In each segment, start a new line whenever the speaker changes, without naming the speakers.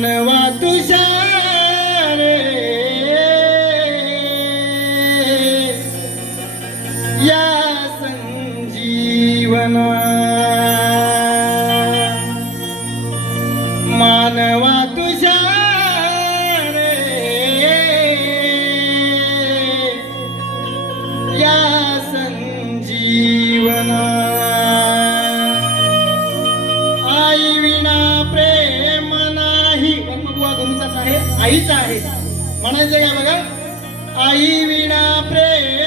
मानवा तुझ्या आईच आहे. म्हणायचं काय बघा? आई विणा प्रेम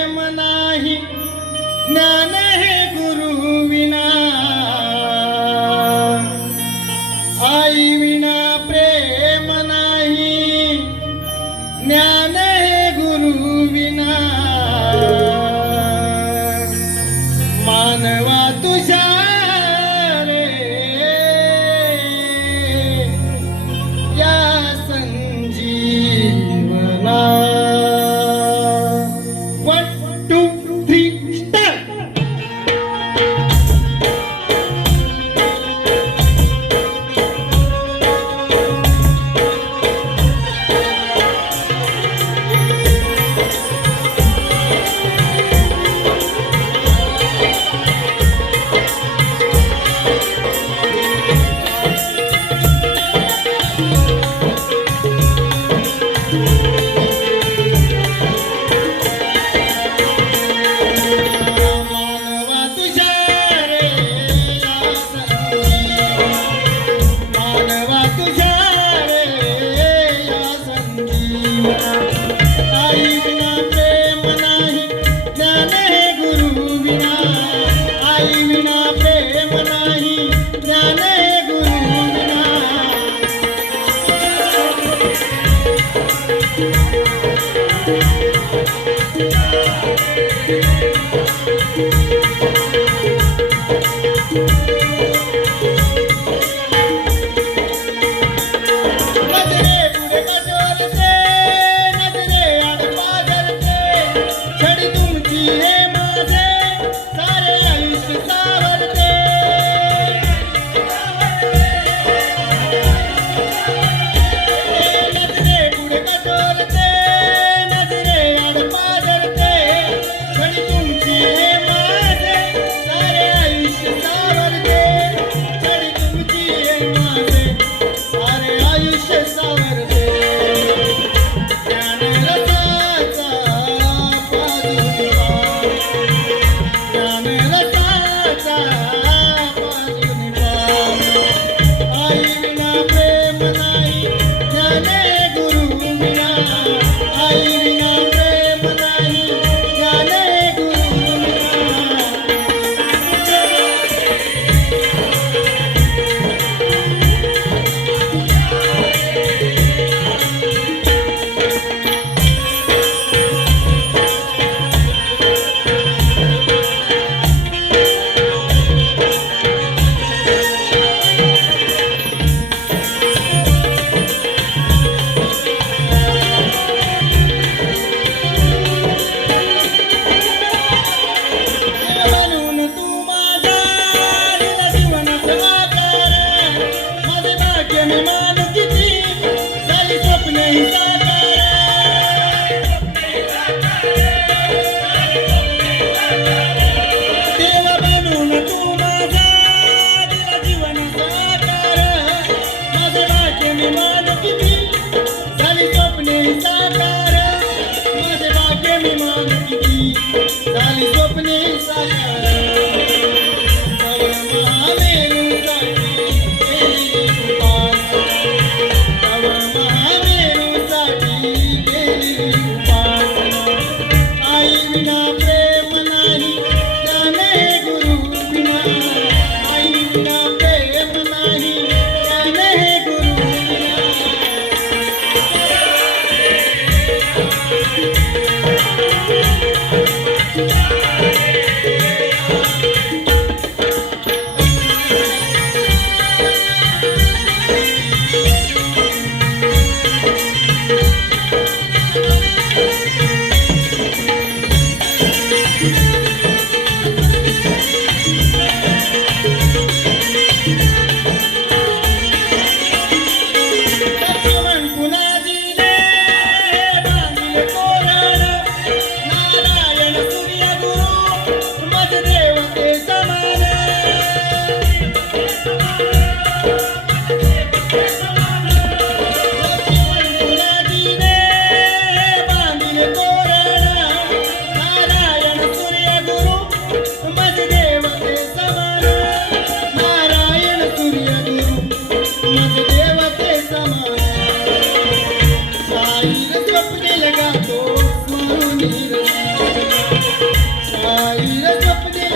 Música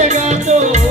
がとう。